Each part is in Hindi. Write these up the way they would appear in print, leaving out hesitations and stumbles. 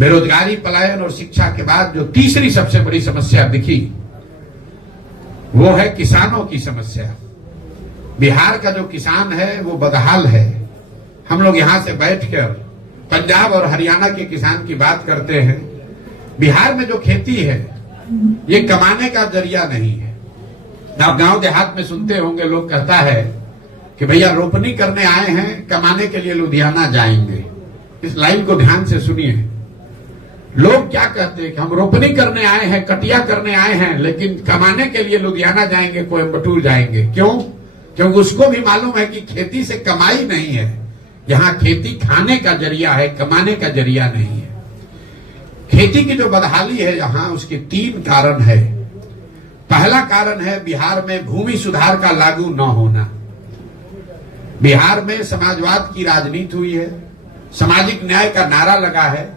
बेरोजगारी, पलायन और शिक्षा के बाद जो तीसरी सबसे बड़ी समस्या दिखी वो है किसानों की समस्या। बिहार का जो किसान है वो बदहाल है। हम लोग यहां से बैठकर पंजाब और हरियाणा के किसान की बात करते हैं। बिहार में जो खेती है ये कमाने का जरिया नहीं है। आप गांव देहात में सुनते होंगे, लोग कहता है कि भैया रोपनी करने आए हैं, कमाने के लिए लुधियाना जाएंगे। इस लाइन को ध्यान से सुनिए। लोग क्या कहते हैं कि हम रोपनी करने आए हैं, कटिया करने आए हैं, लेकिन कमाने के लिए लुधियाना जाएंगे, कोयम्बटूर जाएंगे। क्यों? क्योंकि उसको भी मालूम है कि खेती से कमाई नहीं है। यहाँ खेती खाने का जरिया है, कमाने का जरिया नहीं है। खेती की जो बदहाली है यहाँ, उसके 3 कारण है। पहला कारण है बिहार में भूमि सुधार का लागू न होना। बिहार में समाजवाद की राजनीति हुई है, सामाजिक न्याय का नारा लगा है,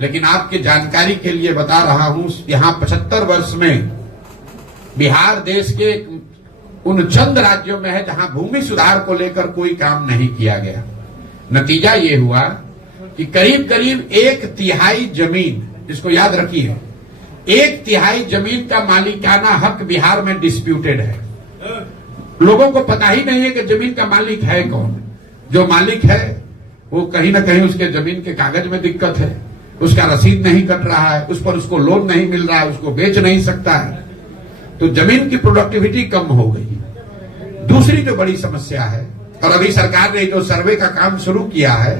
लेकिन आपके जानकारी के लिए बता रहा हूं, यहां 75 वर्ष में बिहार देश के उन चंद राज्यों में है जहां भूमि सुधार को लेकर कोई काम नहीं किया गया। नतीजा ये हुआ कि करीब करीब 1/3 जमीन, इसको याद रखिए, 1/3 जमीन का मालिकाना हक बिहार में डिस्प्यूटेड है। लोगों को पता ही नहीं है कि जमीन का मालिक है कौन। जो मालिक है वो कहीं ना कहीं उसके जमीन के कागज में दिक्कत है, उसका रसीद नहीं कट रहा है, उस पर उसको लोन नहीं मिल रहा है, उसको बेच नहीं सकता है, तो जमीन की प्रोडक्टिविटी कम हो गई। दूसरी जो बड़ी समस्या है, और अभी सरकार ने जो सर्वे का काम शुरू किया है,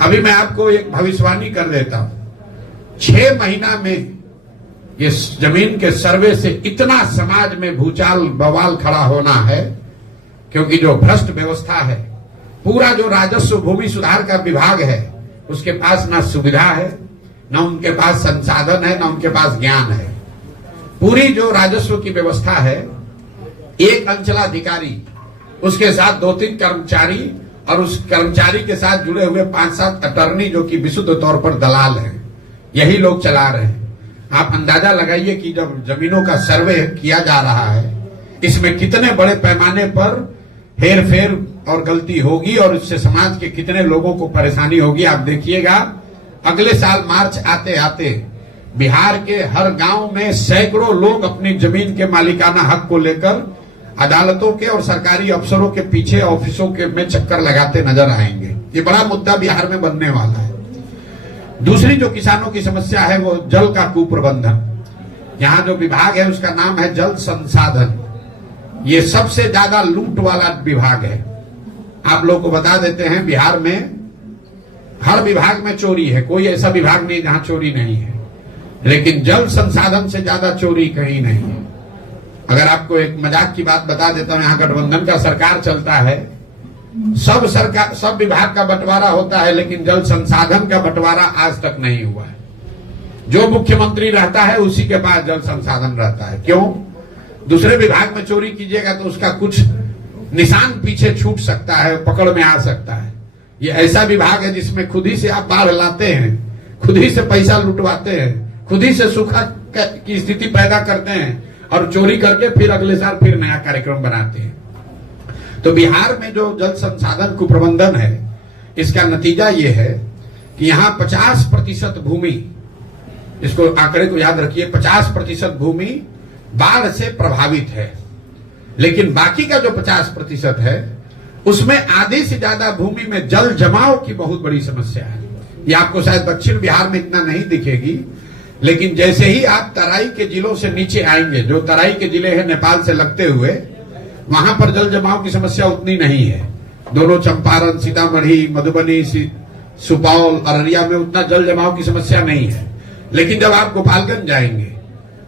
अभी मैं आपको एक भविष्यवाणी कर देता हूं, 6 महीना में ये जमीन के सर्वे से इतना समाज में भूचाल बवाल खड़ा होना है, क्योंकि जो भ्रष्ट व्यवस्था है, पूरा जो राजस्व भूमि सुधार का विभाग है, उसके पास ना सुविधा है, ना उनके पास संसाधन है, ना उनके पास ज्ञान है। पूरी जो राजस्व की व्यवस्था है, एक अंचलाधिकारी, उसके साथ 2-3 कर्मचारी और उस कर्मचारी के साथ जुड़े हुए 5-7 अटर्नी जो कि विशुद्ध तौर पर दलाल हैं, यही लोग चला रहे हैं। आप अंदाजा लगाइए कि जब जमीनों का सर्वे किया जा रहा है, इसमें कितने बड़े पैमाने पर हेर फेर और गलती होगी और इससे समाज के कितने लोगों को परेशानी होगी। आप देखिएगा, अगले साल मार्च आते आते बिहार के हर गांव में सैकड़ों लोग अपनी जमीन के मालिकाना हक को लेकर अदालतों के और सरकारी अफसरों के पीछे, ऑफिसों के में चक्कर लगाते नजर आएंगे। ये बड़ा मुद्दा बिहार में बनने वाला है। दूसरी जो किसानों की समस्या है वो जल का कुप्रबंधन। यहाँ जो विभाग है उसका नाम है जल संसाधन। ये सबसे ज्यादा लूट वाला विभाग है। आप लोग को बता देते हैं, बिहार में हर विभाग में चोरी है, कोई ऐसा विभाग नहीं जहां चोरी नहीं है, लेकिन जल संसाधन से ज्यादा चोरी कहीं नहीं है। अगर आपको एक मजाक की बात बता देता हूं, यहाँ गठबंधन का सरकार चलता है, सब विभाग का बंटवारा होता है, लेकिन जल संसाधन का बंटवारा आज तक नहीं हुआ है। जो मुख्यमंत्री रहता है उसी के पास जल संसाधन रहता है। क्यों? दूसरे विभाग में चोरी कीजिएगा तो उसका कुछ निशान पीछे छूट सकता है, पकड़ में आ सकता है। ये ऐसा विभाग है जिसमें खुद ही से आप बाढ़ लाते हैं, खुद ही से पैसा लुटवाते हैं, खुद ही से सूखा की स्थिति पैदा करते हैं और चोरी करके फिर अगले साल फिर नया कार्यक्रम बनाते हैं। तो बिहार में जो जल संसाधन कुप्रबंधन है, इसका नतीजा ये है कि यहाँ 50% भूमि, इसको आंकड़े को याद रखिए, 50% भूमि बाढ़ से प्रभावित है, लेकिन बाकी का जो 50% है उसमें आधे से ज्यादा भूमि में जल जमाव की बहुत बड़ी समस्या है। ये आपको शायद दक्षिण बिहार में इतना नहीं दिखेगी, लेकिन जैसे ही आप तराई के जिलों से नीचे आएंगे, जो तराई के जिले हैं नेपाल से लगते हुए, वहां पर जल जमाव की समस्या उतनी नहीं है। दोनों चंपारण, सीतामढ़ी, मधुबनी, सुपौल, अररिया में उतना जल जमाव की समस्या नहीं है। लेकिन जब आप गोपालगंज जाएंगे,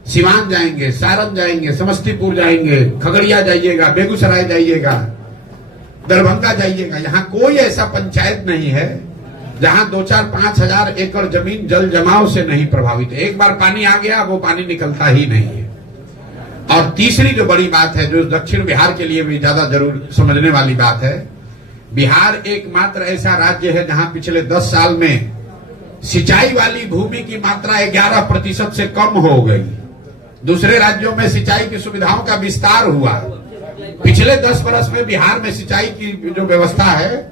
सिवान जाएंगे, सारण जाएंगे, समस्तीपुर जाएंगे, खगड़िया जाइएगा, बेगूसराय जाइएगा, दरभंगा जाइएगा, यहाँ कोई ऐसा पंचायत नहीं है जहां 2-4-5 हजार एकड़ जमीन जल जमाव से नहीं प्रभावित है। एक बार पानी आ गया, वो पानी निकलता ही नहीं है। और तीसरी जो बड़ी बात है, जो दक्षिण बिहार के लिए भी ज्यादा जरूर समझने वाली बात है, बिहार एकमात्र ऐसा राज्य है जहां पिछले 10 साल में सिंचाई वाली भूमि की मात्रा 11% से कम हो गई। दूसरे राज्यों में सिंचाई की सुविधाओं का विस्तार हुआ। पिछले 10 वर्ष में बिहार में सिंचाई की जो व्यवस्था है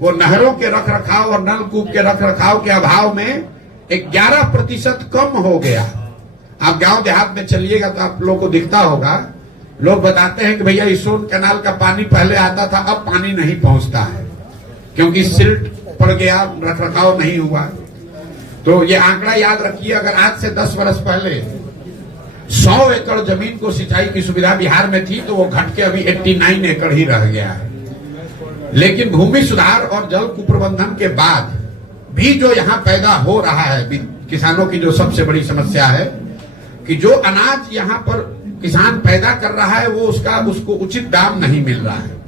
वो नहरों के रखरखाव और नलकूप के रखरखाव के अभाव में 11% कम हो गया। आप गांव देहात में चलिएगा तो आप लोगों को दिखता होगा, लोग बताते हैं कि भैया इसोन कैनाल का पानी पहले आता था, अब पानी नहीं पहुंचता है क्योंकि सिल्ट पड़ गया, रखरखाव नहीं हुआ। तो ये आंकड़ा याद रखिए, अगर आज से 10 वर्ष पहले 100 एकड़ जमीन को सिंचाई की सुविधा बिहार में थी तो वो घट के अभी 89 एकड़ ही रह गया है। लेकिन भूमि सुधार और जल कुप्रबंधन के बाद भी जो यहाँ पैदा हो रहा है, किसानों की जो सबसे बड़ी समस्या है कि जो अनाज यहाँ पर किसान पैदा कर रहा है वो उसको उचित दाम नहीं मिल रहा है।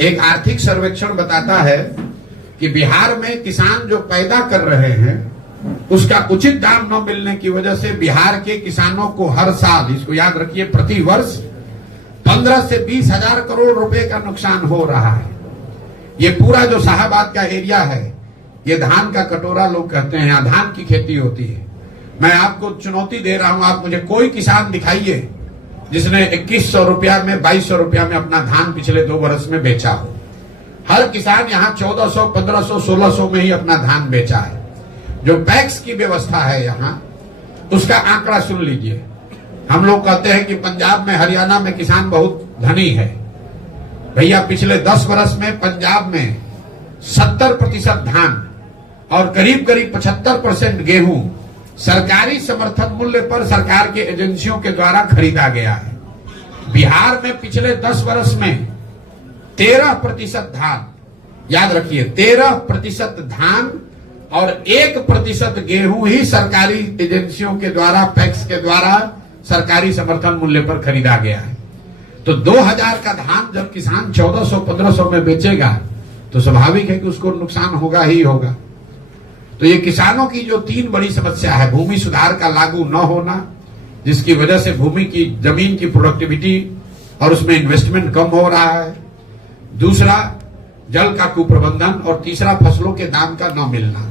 एक आर्थिक सर्वेक्षण बताता है कि बिहार में किसान जो पैदा कर रहे हैं उसका उचित दाम न मिलने की वजह से बिहार के किसानों को हर साल, इसको याद रखिए, प्रति वर्ष 15 से 20 हजार करोड़ रुपए का नुकसान हो रहा है। ये पूरा जो शाहबाद का एरिया है, ये धान का कटोरा लोग कहते हैं, यहाँ धान की खेती होती है। मैं आपको चुनौती दे रहा हूं, आप मुझे कोई किसान दिखाइए जिसने 2100 रुपया में, 2200 रुपया में अपना धान पिछले 2 वर्ष में बेचा हो। हर किसान यहाँ 1400, 1500, 1600 में ही अपना धान बेचा है। जो पैक्स की व्यवस्था है यहाँ, उसका आंकड़ा सुन लीजिए। हम लोग कहते हैं कि पंजाब में, हरियाणा में किसान बहुत धनी है। भैया पिछले 10 वर्ष में पंजाब में 70% धान और करीब करीब 75% गेहूं सरकारी समर्थन मूल्य पर सरकार के एजेंसियों के द्वारा खरीदा गया है। बिहार में पिछले 10 वर्ष में 13% धान, याद रखिए 13% धान और 1% गेहूं ही सरकारी एजेंसियों के द्वारा, पैक्स के द्वारा सरकारी समर्थन मूल्य पर खरीदा गया है। तो 2000 का धान जब किसान 1400, 1500 में बेचेगा तो स्वाभाविक है कि उसको नुकसान होगा ही होगा। तो ये किसानों की जो 3 बड़ी समस्या है, भूमि सुधार का लागू न होना, जिसकी वजह से भूमि की, जमीन की प्रोडक्टिविटी और उसमें इन्वेस्टमेंट कम हो रहा है, दूसरा जल का कुप्रबंधन और तीसरा फसलों के दाम का न मिलना।